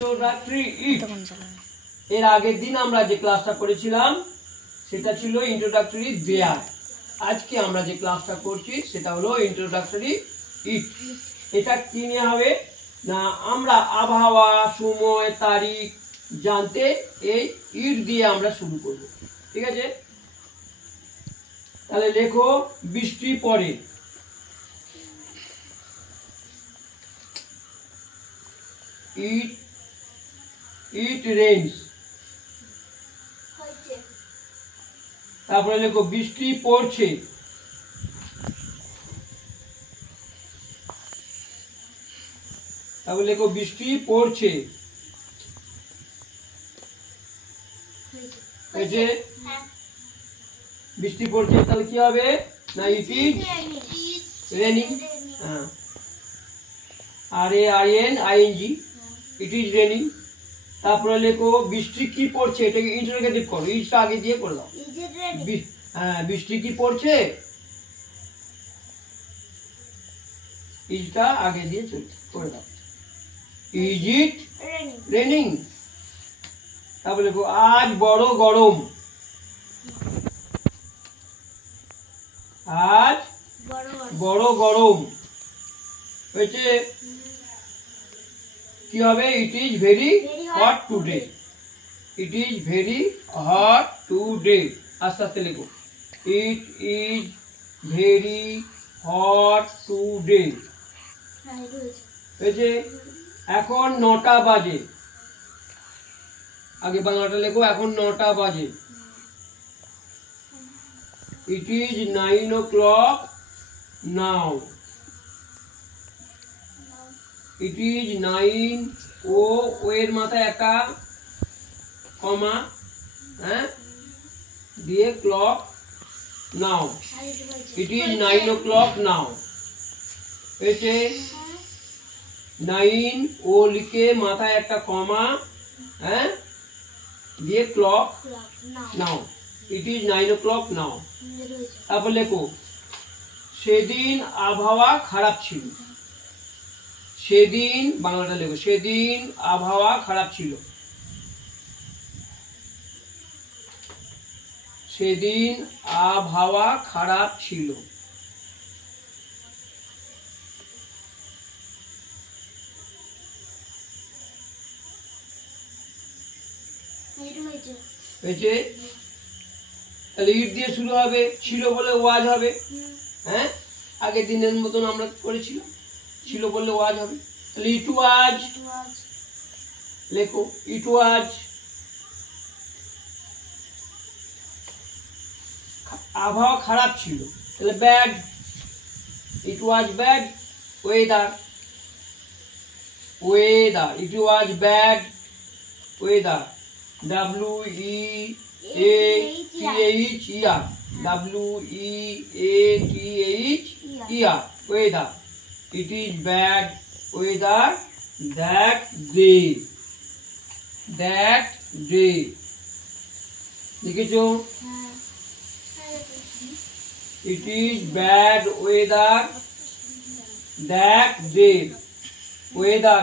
ইন্ট্রোডাক্টরি ইট এর আগের দিন আমরা যে ক্লাসটা করেছিলাম সেটা ছিল ইন্ট্রোডাক্টরি দেয়ার। আজকে আমরা যে ক্লাসটা করছি সেটা হলো ইন্ট্রোডাক্টরি ইট। এটা কি নিয়ে হবে না, আমরা আবহাওয়া, সময়, তারিখ জানতে এই ইট দিয়ে আমরা শুরু করব। ঠিক আছে, তাহলে লেখো বৃষ্টি পড়ে। ইট ইট রেইনস। তারপরে লেখো বৃষ্টি পড়ছে। তারপরে লেখো বৃষ্টি পড়ছে। হয়েছে? বৃষ্টি পড়ছে তাহলে কি হবে না, ইট ইজ রেনিং। হ্যাঁ, RAINING, ইট ইজ রেনিং। তারপরে লেখো বৃষ্টি কি পড়ছে, এটাকে ইন্টারোগেটিভ করো, ইজটা আগে দিয়ে করে দাও। হ্যাঁ, বৃষ্টি কি পড়ছে, ইজটা আগে দিয়ে করে দাও। Is it raining. তারপরে লেখো আজ বড় গরম। আজ বড় গরম। হয়েছে? কি হবে, it is very hot today. It is very hot today. আস্তে আস্তে লেখো, ইট ইজ ভেরি হট টুডে। হয়েছে? এখন 9টা বাজে। আগে বাংলাটা লেখো, এখন 9টা বাজে। ইট ইজ 9 o'clock নাও। ইট ইজ 9 ও এর মাথায় একটা কমা, হ্যাঁ, দিয়ে ক্লক নাও। ইট ইজ 9 o'clock নাও। হয়েছে? 9 ও লিখে মাথায় একটা কমা, হ্যাঁ, দিয়ে ক্লক নাও। ইট ইজ 9 o'clock নাও। তারপর লেখো সেদিন আবহাওয়া খারাপ ছিল। সেদিন বাংলাটা লেখো, সেদিন আবহাওয়া খারাপ ছিল। সেদিন আবহাওয়া খারাপ ছিল। হয়েছে? তাহলে ইট দিয়ে শুরু হবে, ছিল বলে ওয়াজ হবে। হ্যাঁ, আগের দিনের মতন আমরা করেছিলাম, ছিল বললে ওয়াজ হবে। তাহলে ইট ওয়াজ লেখো, ইট ওয়াজ। আবহাওয়া খারাপ ছিল, তাহলে ব্যাড। ইট was bad weather. Weather, it was bad weather. WEATHER, WEATHER, weather. It is bad weather that day. That day. লিখেছো? It is bad weather that day. Weather,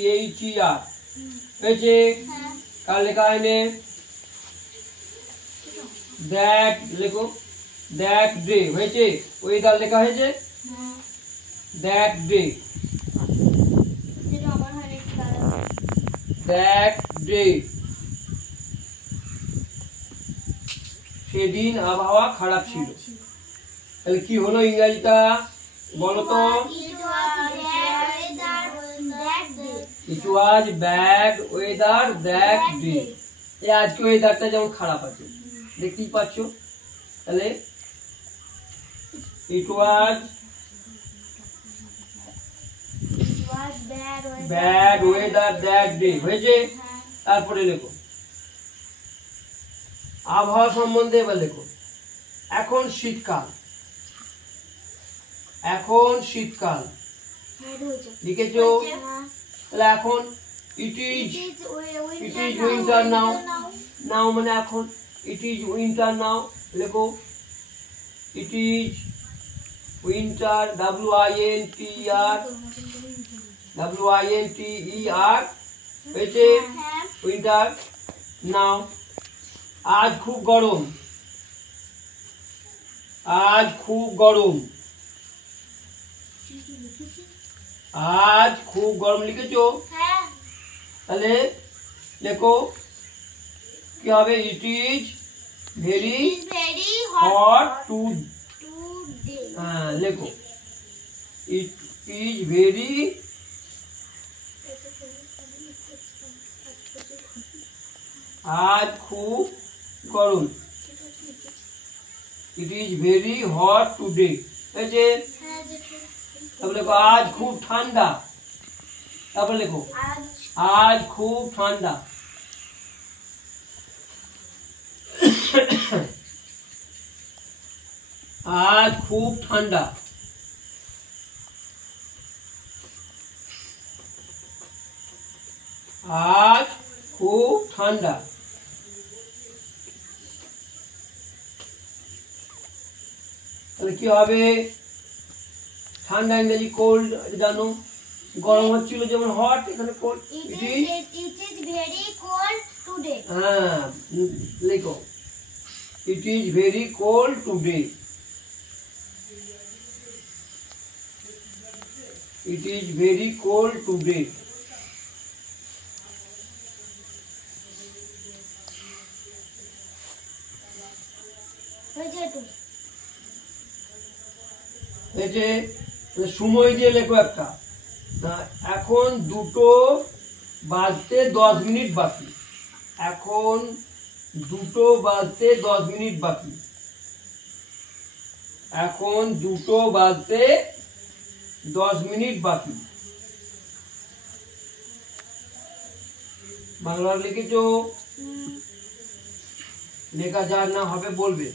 WEATHER. হয়েছে? কার লেখা হয়নি? দ্যাট লেখো, দ্যাট ডে। হয়েছে? ওয়েদার লেখা হয়েছে, দ্যাট ডে। That day. সেদিন আবহাওয়া খারাপ ছিল। তাহলে কি হলো ইংরেজিটা বলো তো? It was bad weather that day. এই আজকে ওয়েদারটা যেমন খারাপ আছে, দেখতেই পাচ্ছ। তাহলে it was bad weather that day. হয়েছে? তারপরে লেখো আবহাওয়া সম্বন্ধে। এবার লেখো এখন শীতকাল। এখন শীতকাল লিখেছো? তাহলে এখন ইট ইজ উইন্টার নাও। নাও মানে এখন। ইট ইজ উইন্টার নাও লেখো, it is winter, WINTER, WINTER হয়েছে উইন্টার। নাও আজ খুব গরম, আজ খুব গরম, আজ খুব গরম লিখেছো? তাহলে লেখো কি হবে? It is very hot today. হ্যাঁ লেখো ইট ইজ ভেরি আজ খুব গরম। ইট ইজ ভেরি হট টুডে হয়েছে। তারপরে লেখো আজ খুব ঠান্ডা। তারপরে লেখো আজ খুব ঠান্ডা। আজ খুব ঠান্ডা। আজ খুব ঠান্ডা। তাহলে কি হবে? ঠান্ডা ইংরেজি কোল্ড জানো, গরম হচ্ছিল যেমন হট, এখানে কোল্ড। ইট ইজ ভেরি কোল্ড টুডে। হ্যাঁ লেখো ইট is very cold today. It is very cold today. সময় দিয়ে লেখো একটা। এখন 2:10 বাকি। এখন 2:10 বাকি। এখন 2:10 বাকি। বাংলা লিখেছো? লেখা যার না হবে বলবে।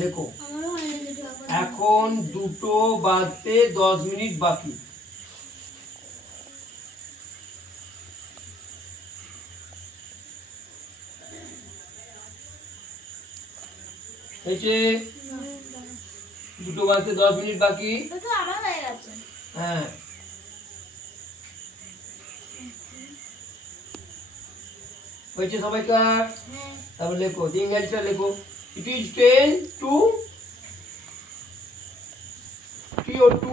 লেখো এখন 2:10 বাকি। হয়েছে 2:10 বাকি। হ্যাঁ হয়েছে সবাইকার। তারপর লেখো ইংরেজিটা লেখো ইট ইজ 10 to TO2।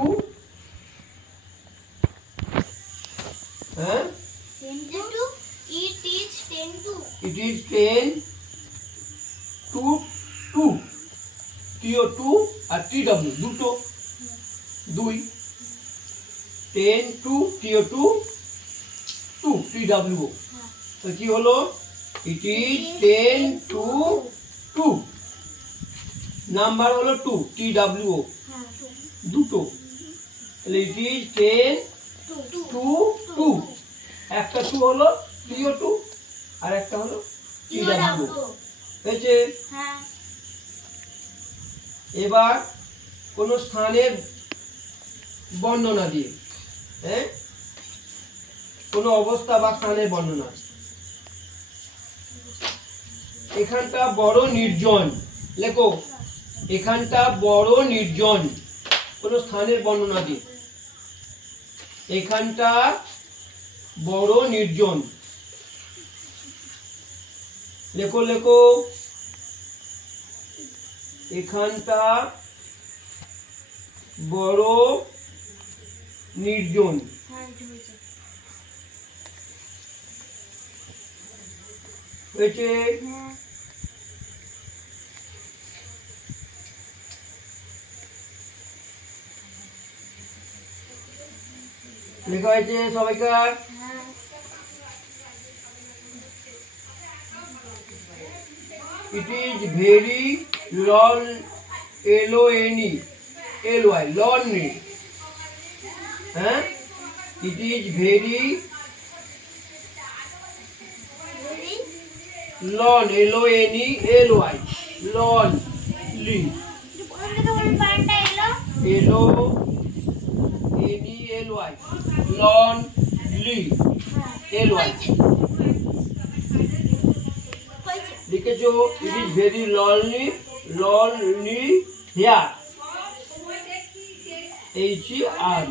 হ্যাঁ it is 10 to 2 TO2 আর TW দুটো 2 10 to TO2 2 TW। তো কি হলো? it is 10 to 2 নাম্বার হলো 2 TW দুটো। তাহলে it is 10 to 2 একটা 2 হলো TO2 আর একটা হলো TW হয়েছে। এবার কোন স্থানের বর্ণনা দিয়ে, হ্যাঁ কোন অবস্থা বা স্থানের বর্ণনা। এখানটা বড় নির্জন লেখো, এখানটা বড় নির্জন। কোন স্থানের বর্ণনা দিয়ে, এখানটা বড় নির্জন লেখো। লেখো এখানটা বড় নির্জন। হয়েছে? লেখা হয়েছে সবাইকার? It is very lonely lonely। হ্যাঁ it is very lonely lonely lonely লিখেছো? it is very lonely here HER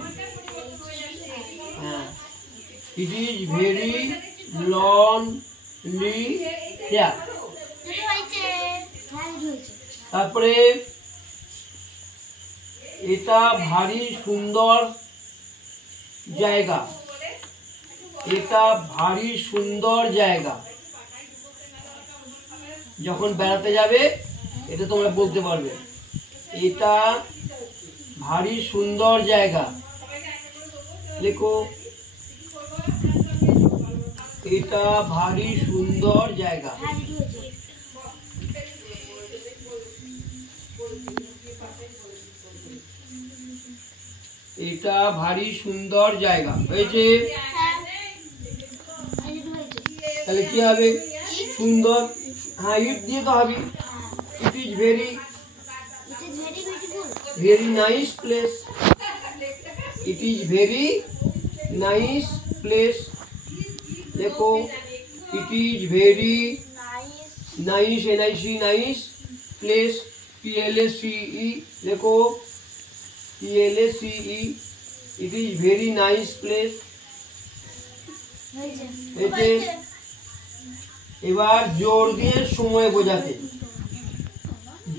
It is very lonely here. তারপরে এটা ভারী সুন্দর জায়গা। এটা ভারী সুন্দর জায়গা। যখন বেড়াতে যাবে এটা তোমরা বলতে পারবে, এটা ভারী সুন্দর জায়গা। লেখো, এটা ভারী সুন্দর জায়গা। এটা ভারী সুন্দর জায়গা। হয়েছে? তাহলে কি হবে? সুন্দর। হ্যাঁ, ইট দিয়ে তো হবে। It is very nice place. It is very nice place. দেখো, it is very nice, NIC, nice place, PLACE। দেখো, PLACE। It is very nice place. এবার জোর দিয়ে সময় বোঝাতে,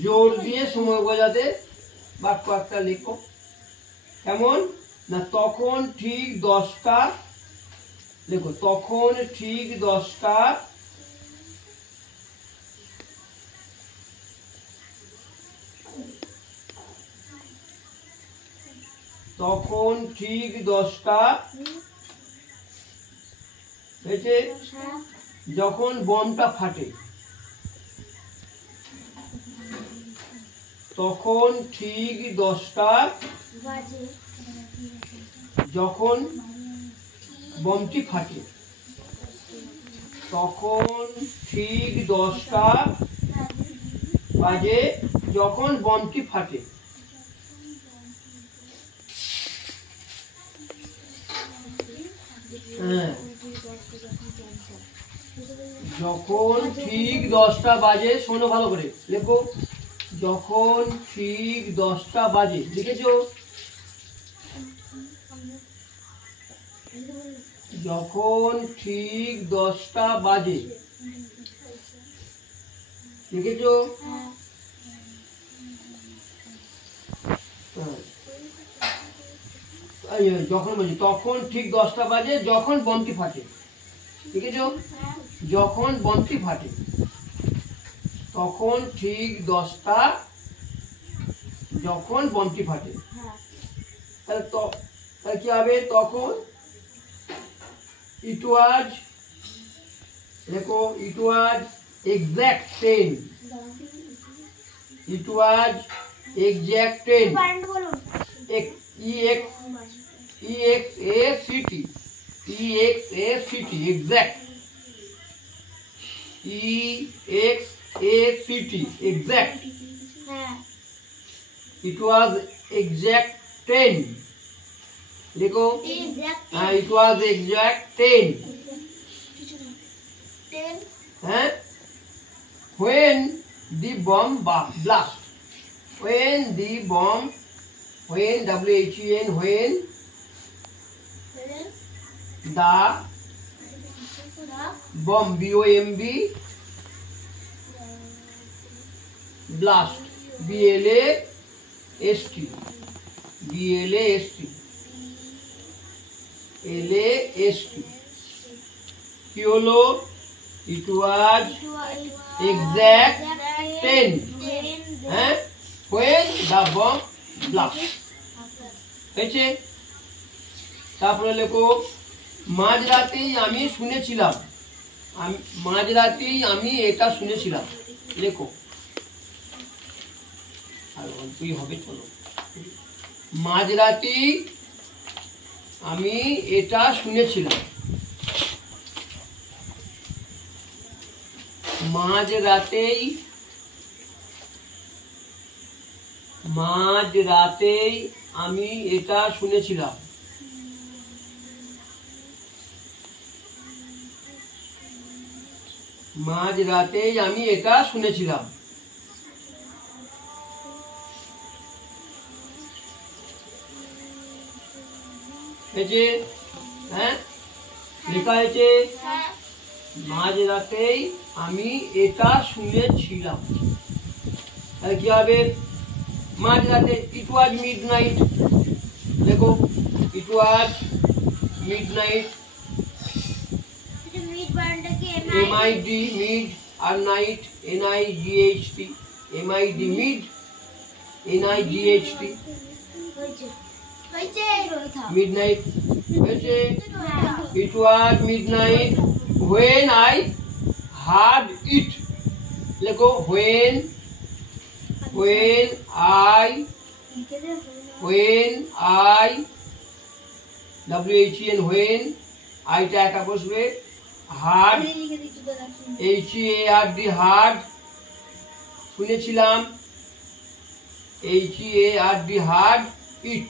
জোর দিয়ে সময় বোঝাতে বাক্য একটা লেখো। কেমন না, তখন ঠিক 10টা। দেখো, তখন ঠিক 10টা। তখন ঠিক 10টা হয়েছে যখন বোমটা ফাটে। তখন ঠিক 10টা যখন বোমটি ফাটে। তখন ঠিক 10টা বাজে যখন বোমটি ফাটে। হ্যাঁ, যখন ঠিক 10টা বাজে, শোনো ভালো করে লেখো, যখন ঠিক 10টা বাজে। লিখেছো? যখন ঠিক 10টা বাজে লিখেছো? যখন বলছি তখন ঠিক 10টা বাজে যখন বোমটি ফাটে। লিখেছো? যখন বোমটি ফাটে। তখন ঠিক 10টা যখন বোমটি ফাটে। তাহলে কি হবে? তখন it was, দেখো, it was exact 10. It was exact 10. EXACT, exact. EXACT, exact. It was exact 10. देखो, it was exact 10. When the bomb blast. When the bomb, when WHEN, when the bomb, BOMB, blast, BLAST, LAST কি হলো? It was exact 10. হ্যাঁ, when the bomb blast হয়েছে। তারপরে লেখো, মাঝরাতেই আমি শুনেছিলাম। মাঝরাতেই আমি এটা শুনেছিলাম। লেখো, আর অল্পই হবে, চলো। মাঝরাতেই আমি এটা শুনেছিলাম। মাঝরাতেই আমি এটা শুনেছিলাম। মাঝরাতেই আমি এটা শুনেছিলাম। হ্যাঁ, লেখা হয়েছে মাঝরাতেই আমি এটা শুনেছিলাম। তাহলে কি হবে? মাঝরাতে ইট ওয়াজ মিডনাইট। দেখো it was midnight, MID mid আর night NIGHT, MID mid NIGHT midnight হয়েছে। It was midnight when I had it। লেখো when I WHEN when I টা একা বসবে, had HEARD had শুনেছিলাম, HEARD had it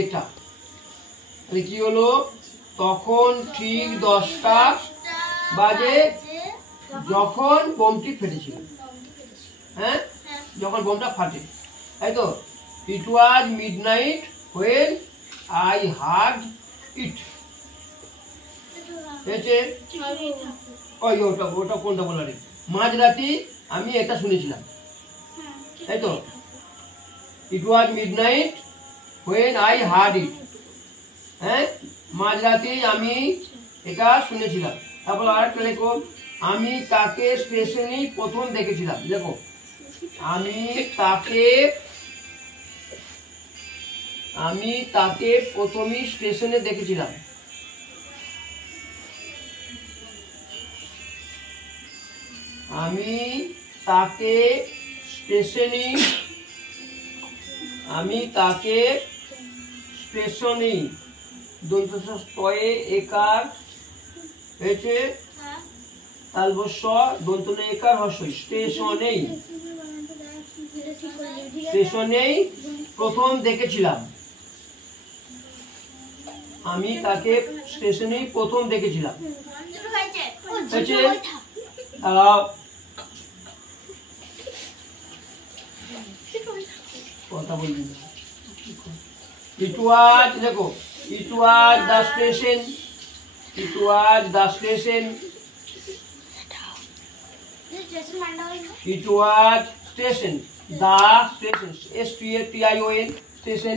এটা। তাহলে কি হলো? তখন ঠিক 10টা বাজে যখন বোমটি ফেটেছিল। হ্যাঁ, যখন বোমটা ফাটে, তাই তো? ইট was midnight when I had it। ওটা কোনটা বলা রে? মাঝরাতে আমি এটা শুনেছিলাম, তাই তো? ইট was midnight when I had it। হ্যাঁ, মাঝরাতে আমি এটা শুনেছিলাম। তারপর আরেকটা লেখো, আমি তাকে স্টেশনে প্রথম দেখেছিলাম। দেখো আমি তাকে প্রথমে স্টেশনে দেখেছিলাম। আমি তাকে স্টেশনে দন্তয়ে একার হয়েছে, তালবস্য দন্তনে একার হর্ষই স্টেশনেই প্রথম দেখেছিলাম। আমি তাকে স্টেশনেই প্রথম দেখেছিলাম। কথা বলবি না। It was দেখো it was the station STATION station